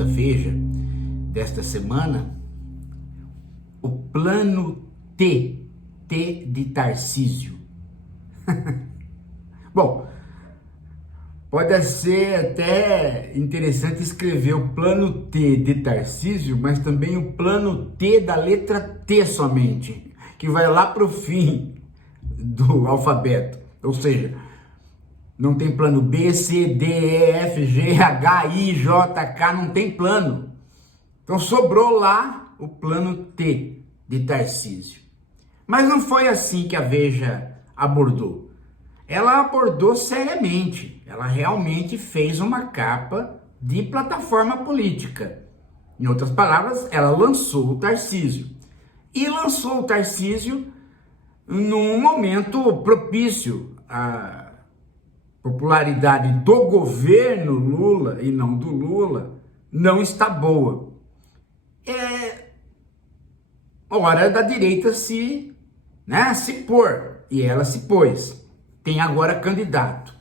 revista Veja desta semana, o plano T de Tarcísio. Bom, pode ser até interessante escrever o plano T de Tarcísio, mas também o plano T da letra T somente, que vai lá para o fim do alfabeto. Ou seja, não tem plano B, C, D, E, F, G, H, I, J, K, não tem plano. Então sobrou lá o plano T de Tarcísio. Mas não foi assim que a Veja abordou. Ela abordou seriamente. Ela realmente fez uma capa de plataforma política. Em outras palavras, ela lançou o Tarcísio. E lançou o Tarcísio num momento propício. A popularidade do governo Lula e não do Lula não está boa. É hora da direita se pôr. E ela se pôs. Tem agora candidato.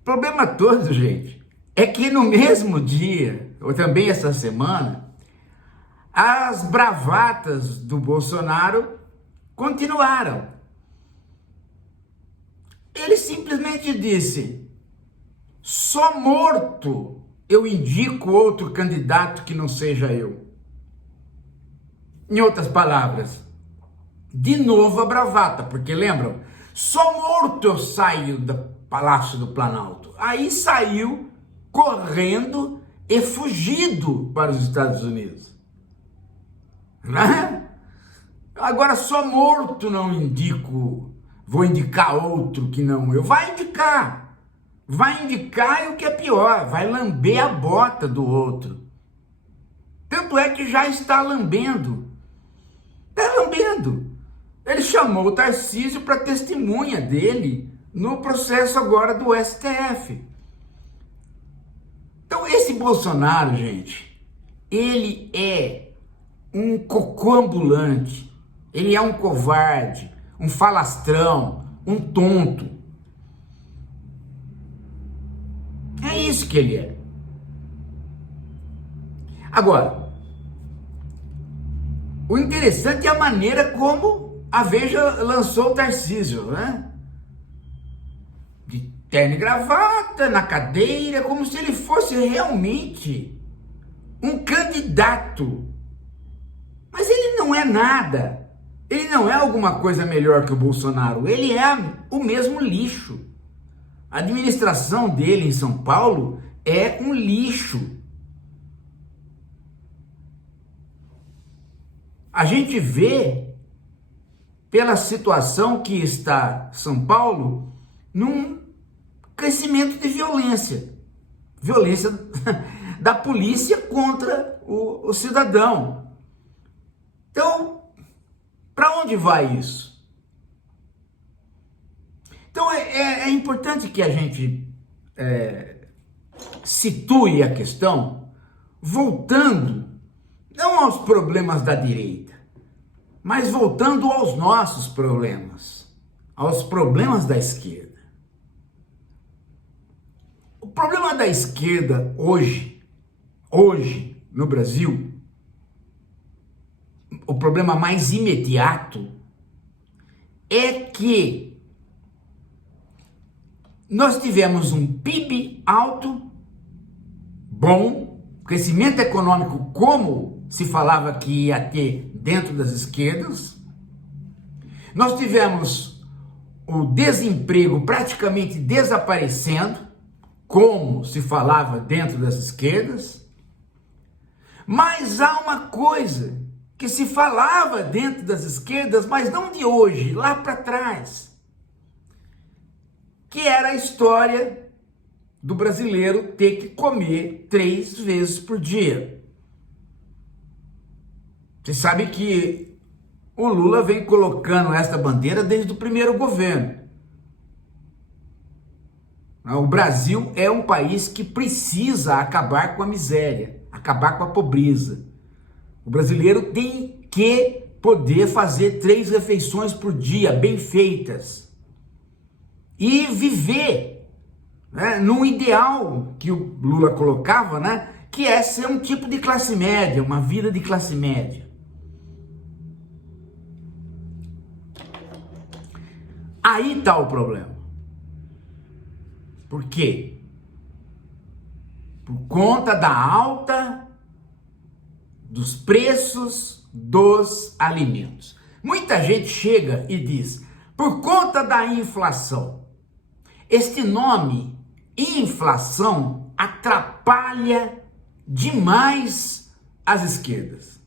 O problema todo, gente, é que no mesmo dia, ou também essa semana, as bravatas do Bolsonaro continuaram. Ele simplesmente disse: só morto eu indico outro candidato que não seja eu. Em outras palavras, de novo a bravata, porque lembram? Só morto eu saio do Palácio do Planalto. Aí saiu correndo e fugido para os Estados Unidos. Né? Agora só morto não indico, vou indicar outro que não eu. Vai indicar e o que é pior, vai lamber a bota do outro. Tanto é que já está lambendo. Ele chamou o Tarcísio para testemunha dele no processo agora do STF. Então esse Bolsonaro, gente, ele é um cocô ambulante, ele é um covarde, um falastrão, um tonto. É isso que ele é. Agora, o interessante é a maneira como a Veja lançou o Tarcísio, né? De terno e gravata, na cadeira, como se ele fosse realmente um candidato. Mas ele não é nada. Ele não é alguma coisa melhor que o Bolsonaro. Ele é o mesmo lixo. A administração dele em São Paulo é um lixo. A gente vê pela situação que está São Paulo num crescimento de violência da polícia contra o cidadão. Então, para onde vai isso? Então é importante que a gente situe a questão voltando não aos problemas da direita, mas voltando aos nossos problemas, aos problemas da esquerda. O problema da esquerda hoje no Brasil, o problema mais imediato é que nós tivemos um PIB alto, bom, crescimento econômico como se falava que ia ter dentro das esquerdas. Nós tivemos o desemprego praticamente desaparecendo, como se falava dentro das esquerdas. Mas há uma coisa que se falava dentro das esquerdas, mas não de hoje, lá para trás, que era a história do brasileiro ter que comer 3 vezes por dia. Você sabe que o Lula vem colocando esta bandeira desde o primeiro governo. O Brasil é um país que precisa acabar com a miséria, acabar com a pobreza. O brasileiro tem que poder fazer 3 refeições por dia, bem feitas. E viver né, num ideal que o Lula colocava, né, que é ser um tipo de classe média, uma vida de classe média. Aí está o problema. Por quê? Por conta da alta dos preços dos alimentos. Muita gente chega e diz, por conta da inflação. Este nome, inflação, atrapalha demais as esquerdas.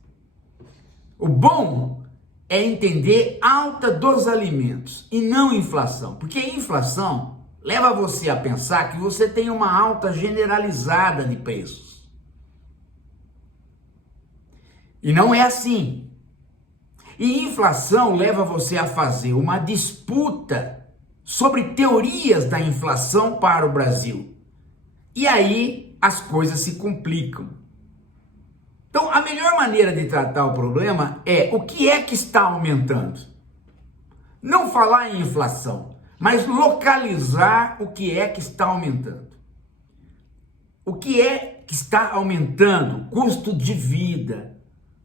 O bom é entender alta dos alimentos e não inflação, porque inflação leva você a pensar que você tem uma alta generalizada de preços. E não é assim. E inflação leva você a fazer uma disputa sobre teorias da inflação para o Brasil. E aí as coisas se complicam. Então, a melhor maneira de tratar o problema é o que é que está aumentando. Não falar em inflação, mas localizar o que é que está aumentando. O que é que está aumentando? O custo de vida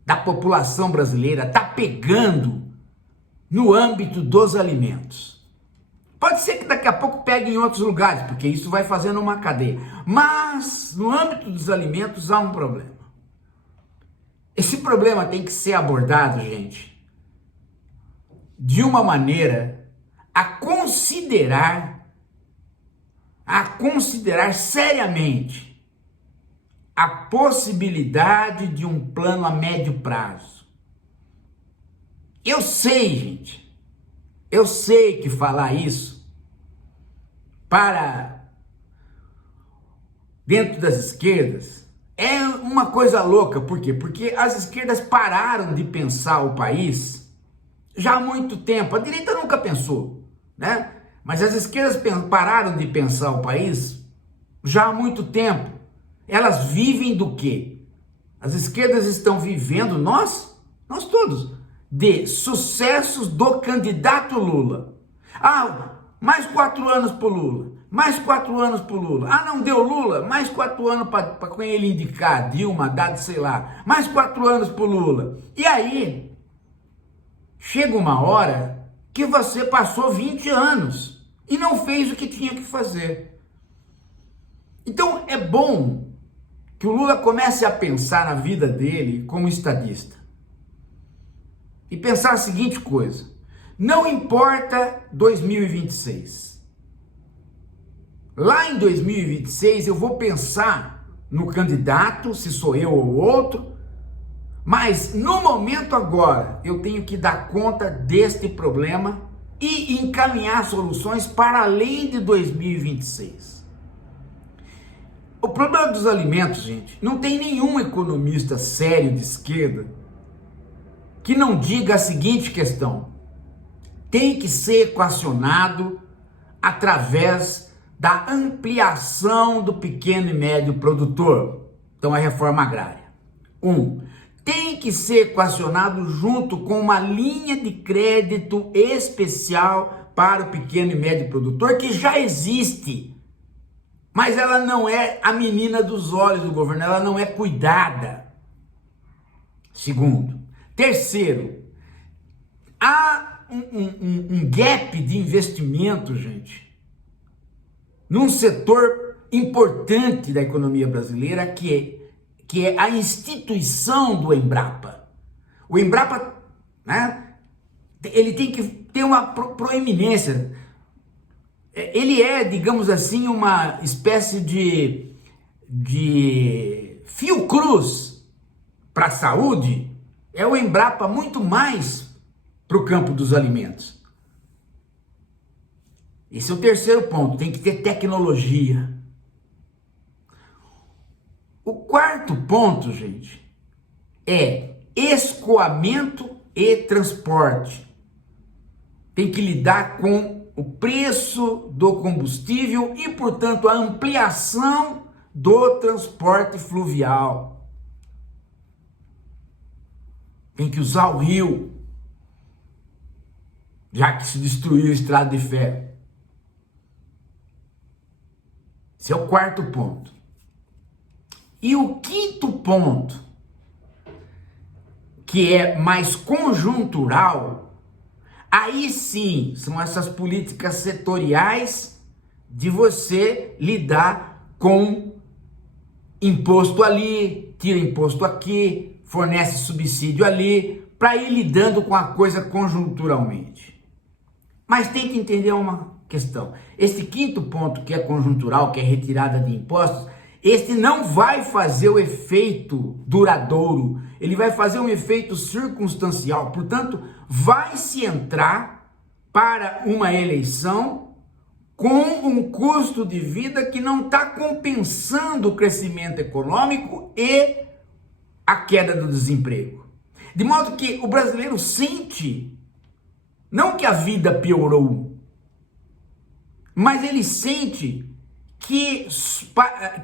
da população brasileira está pegando no âmbito dos alimentos. Pode ser que daqui a pouco pegue em outros lugares, porque isso vai fazendo uma cadeia. Mas no âmbito dos alimentos há um problema. Esse problema tem que ser abordado, gente, de uma maneira a considerar seriamente a possibilidade de um plano a médio prazo. Eu sei, gente, eu sei que falar isso para dentro das esquerdas é uma coisa louca. Por quê? Porque as esquerdas pararam de pensar o país já há muito tempo. A direita nunca pensou, né? Mas as esquerdas pararam de pensar o país já há muito tempo. Elas vivem do quê? As esquerdas estão vivendo, nós todos, de sucessos do candidato Lula. Ah, mais 4 anos pro Lula. Mais 4 anos pro Lula. Ah, não deu Lula? Mais 4 anos para ele indicar, Dilma, Haddad, sei lá. Mais 4 anos pro Lula. E aí, chega uma hora que você passou 20 anos e não fez o que tinha que fazer. Então, é bom que o Lula comece a pensar na vida dele como estadista. E pensar a seguinte coisa: não importa 2026. Lá em 2026 eu vou pensar no candidato, se sou eu ou outro, mas no momento agora eu tenho que dar conta deste problema e encaminhar soluções para além de 2026. O problema dos alimentos, gente, não tem nenhum economista sério de esquerda que não diga a seguinte questão: tem que ser equacionado através da ampliação do pequeno e médio produtor. Então, a reforma agrária. Tem que ser equacionado junto com uma linha de crédito especial para o pequeno e médio produtor, que já existe, mas ela não é a menina dos olhos do governo, ela não é cuidada. Terceiro, há um gap de investimento, gente, num setor importante da economia brasileira, que é a instituição do Embrapa. O Embrapa, né, ele tem que ter uma proeminência. Ele é, digamos assim, uma espécie de fiocruz para a saúde. É o Embrapa muito mais para o campo dos alimentos. Esse é o terceiro ponto, tem que ter tecnologia. O quarto ponto, gente, é escoamento e transporte. Tem que lidar com o preço do combustível e, portanto, a ampliação do transporte fluvial. Tem que usar o rio, já que se destruiu o estrado de ferro. Esse é o quarto ponto. E o quinto ponto, que é mais conjuntural, aí sim são essas políticas setoriais de você lidar com imposto ali, tira imposto aqui, fornece subsídio ali, para ir lidando com a coisa conjunturalmente. Mas tem que entender uma questão. Esse quinto ponto, que é conjuntural, que é retirada de impostos, este não vai fazer o efeito duradouro, ele vai fazer um efeito circunstancial. Portanto, vai se entrar para uma eleição com um custo de vida que não está compensando o crescimento econômico e a queda do desemprego. De modo que o brasileiro sente, não que a vida piorou, mas ele sente que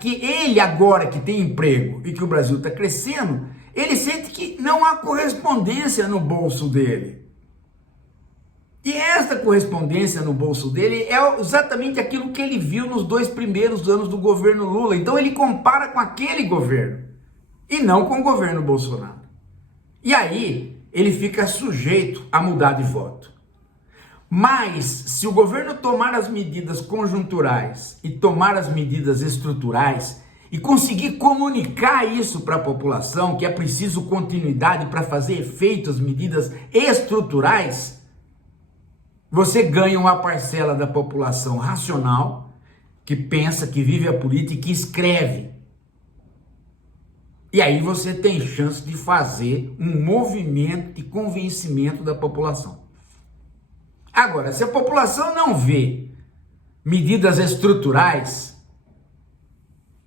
ele agora que tem emprego e que o Brasil está crescendo, ele sente que não há correspondência no bolso dele. E essa correspondência no bolso dele é exatamente aquilo que ele viu nos 2 primeiros anos do governo Lula. Então ele compara com aquele governo e não com o governo Bolsonaro. E aí ele fica sujeito a mudar de voto. Mas se o governo tomar as medidas conjunturais e tomar as medidas estruturais e conseguir comunicar isso para a população, que é preciso continuidade para fazer efeito as medidas estruturais, você ganha uma parcela da população racional, que pensa, que vive a política e que escreve. E aí você tem chance de fazer um movimento de convencimento da população. Agora, se a população não vê medidas estruturais,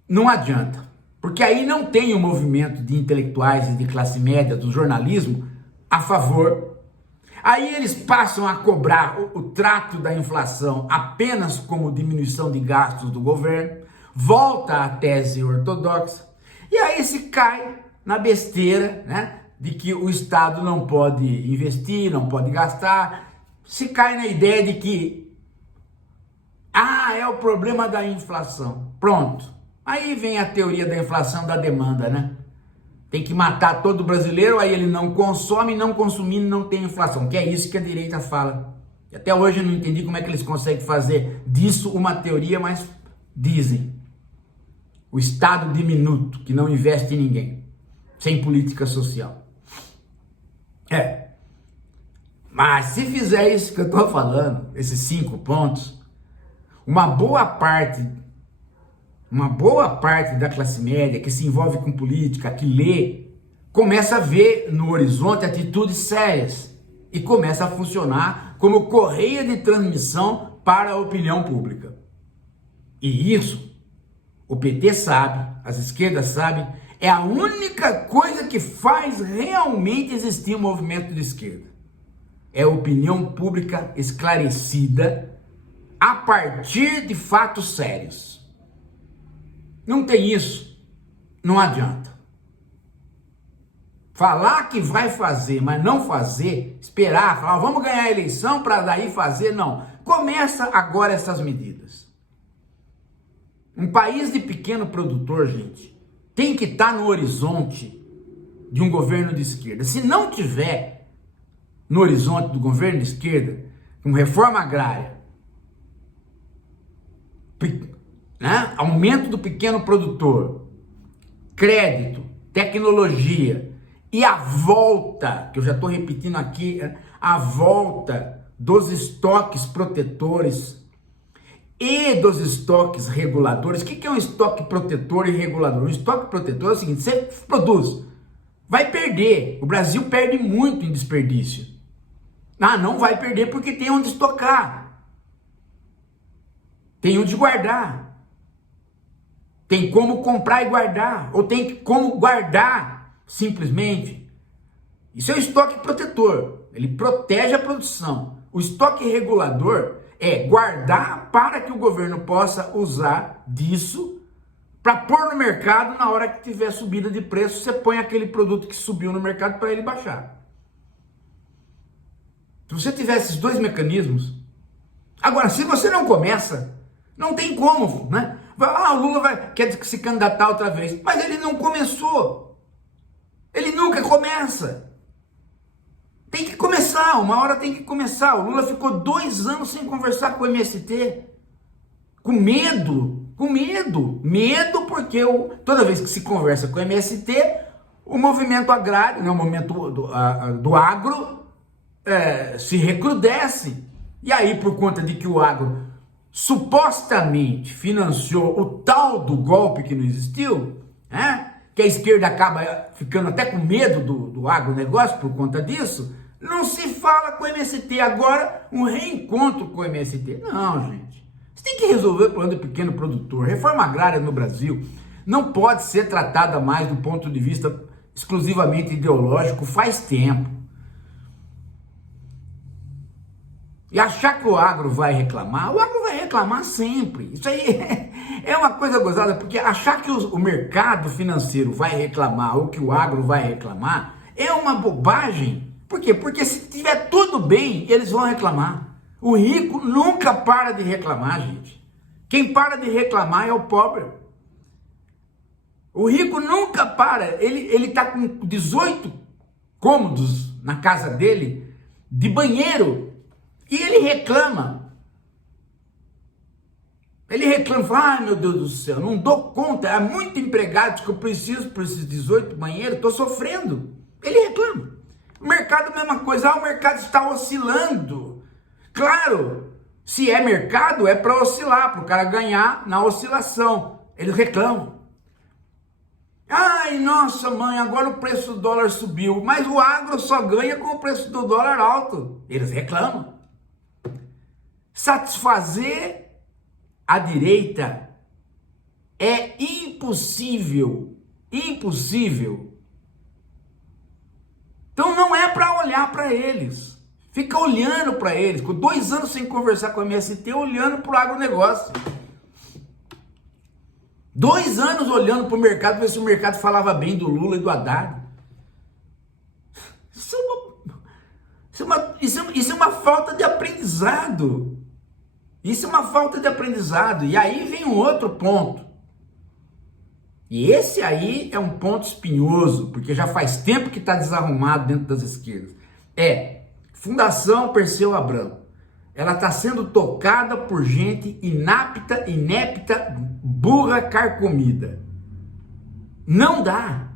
não adianta. Porque aí não tem um movimento de intelectuais e de classe média, do jornalismo, a favor. Aí eles passam a cobrar o trato da inflação apenas como diminuição de gastos do governo, volta à tese ortodoxa, e aí se cai na besteira, né, de que o Estado não pode investir, não pode gastar, se cai na ideia de que é o problema da inflação. Pronto. Aí vem a teoria da inflação da demanda, né? Tem que matar todo brasileiro, aí ele não consome, não consumindo, não tem inflação. Que é isso que a direita fala. E até hoje eu não entendi como é que eles conseguem fazer disso uma teoria, mas dizem. O Estado diminuto, que não investe em ninguém, sem política social. Mas se fizer isso que eu estou falando, esses 5 pontos, uma boa parte da classe média que se envolve com política, que lê, começa a ver no horizonte atitudes sérias e começa a funcionar como correia de transmissão para a opinião pública. E isso, o PT sabe, as esquerdas sabem, é a única coisa que faz realmente existir um movimento de esquerda. É a opinião pública esclarecida a partir de fatos sérios. Não tem isso, não adianta. Falar que vai fazer, mas não fazer, esperar, falar, vamos ganhar a eleição para daí fazer, não. Começa agora essas medidas. Um país de pequeno produtor, gente, tem que estar no horizonte de um governo de esquerda. Se não tiver no horizonte do governo de esquerda, com reforma agrária, né, aumento do pequeno produtor, crédito, tecnologia e a volta, que eu já estou repetindo aqui, a volta dos estoques protetores e dos estoques reguladores. O que é um estoque protetor e regulador? Um estoque protetor é o seguinte: você produz, vai perder. O Brasil perde muito em desperdício. Não vai perder porque tem onde estocar, tem onde guardar, tem como comprar e guardar, ou tem como guardar simplesmente. Isso é o estoque protetor, ele protege a produção. O estoque regulador é guardar para que o governo possa usar disso para pôr no mercado na hora que tiver subida de preço, você põe aquele produto que subiu no mercado para ele baixar. Se você tiver esses 2 mecanismos, agora se você não começa, não tem como, né? O Lula quer se candidatar outra vez. Mas ele não começou. Ele nunca começa. Tem que começar, uma hora tem que começar. O Lula ficou 2 anos sem conversar com o MST. Com medo. Medo porque toda vez que se conversa com o MST, o movimento agrário, né, o movimento do agro se recrudesce. E aí, por conta de que o agro supostamente financiou o tal do golpe que não existiu, que a esquerda acaba ficando até com medo do agronegócio por conta disso, não se fala com o MST. Agora, um reencontro com o MST. Não, gente. Você tem que resolver o problema do pequeno produtor. Reforma agrária no Brasil não pode ser tratada mais do ponto de vista exclusivamente ideológico faz tempo. E achar que o agro vai reclamar sempre. Isso aí é uma coisa gozada, porque achar que o mercado financeiro vai reclamar ou que o agro vai reclamar é uma bobagem. Por quê? Porque se tiver tudo bem, eles vão reclamar. O rico nunca para de reclamar, gente. Quem para de reclamar é o pobre. O rico nunca para. Ele está com 18 cômodos na casa dele de banheiro. E ele reclama. Fala, meu Deus do céu, não dou conta, há muito empregado que eu preciso por esses 18 banheiros, estou sofrendo. Ele reclama. O mercado, a mesma coisa, o mercado está oscilando. Claro, se é mercado, é para oscilar, para o cara ganhar na oscilação. Eles reclamam. Ai, nossa mãe, agora o preço do dólar subiu, mas o agro só ganha com o preço do dólar alto. Eles reclamam. Satisfazer a direita é impossível. Então não é para olhar para eles. Fica olhando para eles, com 2 anos sem conversar com a MST, olhando para o agronegócio. 2 anos olhando para o mercado, ver se o mercado falava bem do Lula e do Haddad. Isso é uma falta de aprendizado. E aí vem um outro ponto. E esse aí é um ponto espinhoso, porque já faz tempo que está desarrumado dentro das esquerdas. Fundação Perseu Abramo. Ela está sendo tocada por gente inapta, inepta, burra, carcomida. Não dá.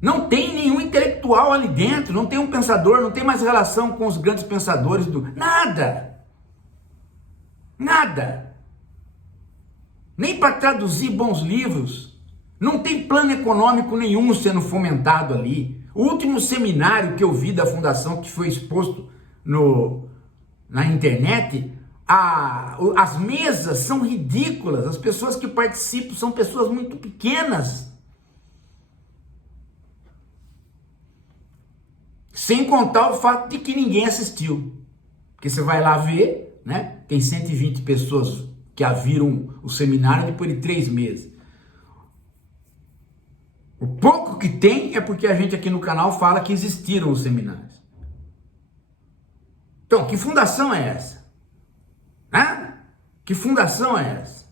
Não tem nenhum intelectual ali dentro, não tem um pensador, não tem mais relação com os grandes pensadores do... Nada. Nem para traduzir bons livros. Não tem plano econômico nenhum sendo fomentado ali. O último seminário que eu vi da fundação, que foi exposto na internet, as mesas são ridículas, as pessoas que participam são pessoas muito pequenas. Sem contar o fato de que ninguém assistiu. Porque você vai lá ver, né? Tem 120 pessoas que viram o seminário depois de 3 meses. O pouco que tem é porque a gente aqui no canal fala que existiram os seminários. Então, que fundação é essa? Que fundação é essa?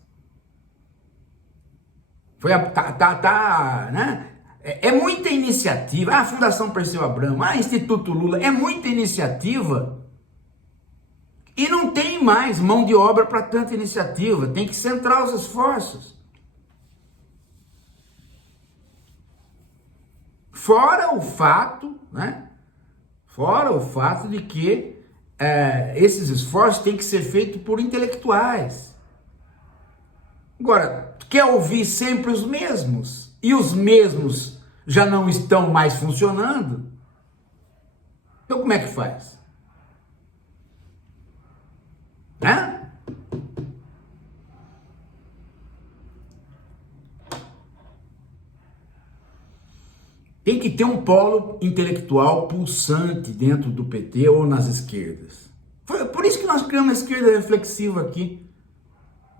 Né? É muita iniciativa. Fundação Perseu Abramo, Instituto Lula, é muita iniciativa. E não tem mais mão de obra para tanta iniciativa. Tem que centrar os esforços. Fora o fato, né? Fora o fato de que esses esforços têm que ser feitos por intelectuais. Agora, quer ouvir sempre os mesmos? E os mesmos já não estão mais funcionando? Então como é que faz? Tem que ter um polo intelectual pulsante dentro do PT ou nas esquerdas. Por isso que nós criamos a esquerda reflexiva aqui.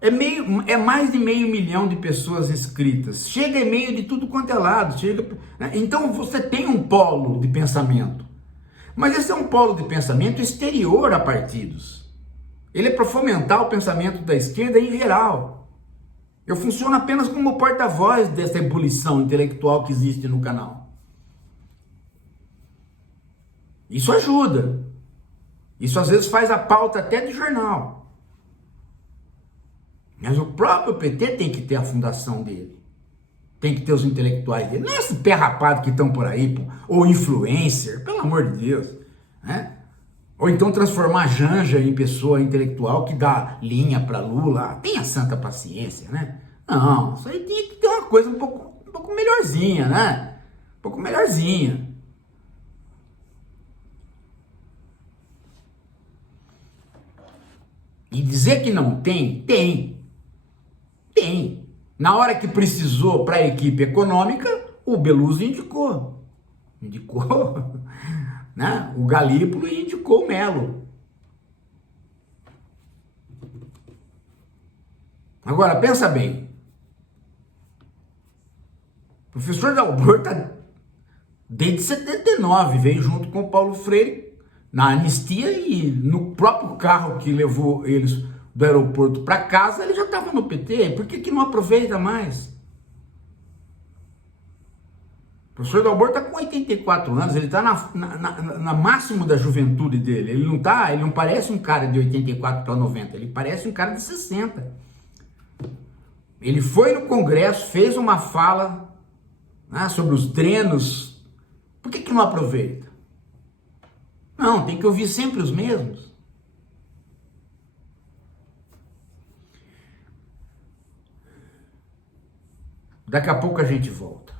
É mais de 500 mil de pessoas inscritas. Chega e-mail de tudo quanto é lado. Então você tem um polo de pensamento. Mas esse é um polo de pensamento exterior a partidos. Ele é para fomentar o pensamento da esquerda em geral. Eu funciono apenas como porta-voz dessa ebulição intelectual que existe no canal. Isso ajuda. Isso às vezes faz a pauta até de jornal. Mas o próprio PT tem que ter a fundação dele. Tem que ter os intelectuais dele. Não é esse pé rapado que estão por aí, pô, ou influencer, pelo amor de Deus, né? Ou então transformar a Janja em pessoa intelectual que dá linha para Lula. Tenha santa paciência, né? Não, isso aí tem que ter uma coisa um pouco melhorzinha, né? Um pouco melhorzinha. E dizer que não tem, tem. Tem. Na hora que precisou para a equipe econômica, o Beluso indicou, né? O Galípolo indicou o Melo. Agora, pensa bem. O professor Dalbor está desde 79, veio junto com o Paulo Freire na anistia e no próprio carro que levou eles do aeroporto para casa, ele já estava no PT. Por que não aproveita mais? O professor Dalbor está com 84 anos, ele está na máximo da juventude dele. Ele não parece um cara de 84 para 90, ele parece um cara de 60. Ele foi no Congresso, fez uma fala, né, sobre os drenos. Por que não aproveita? Não, tem que ouvir sempre os mesmos. Daqui a pouco a gente volta.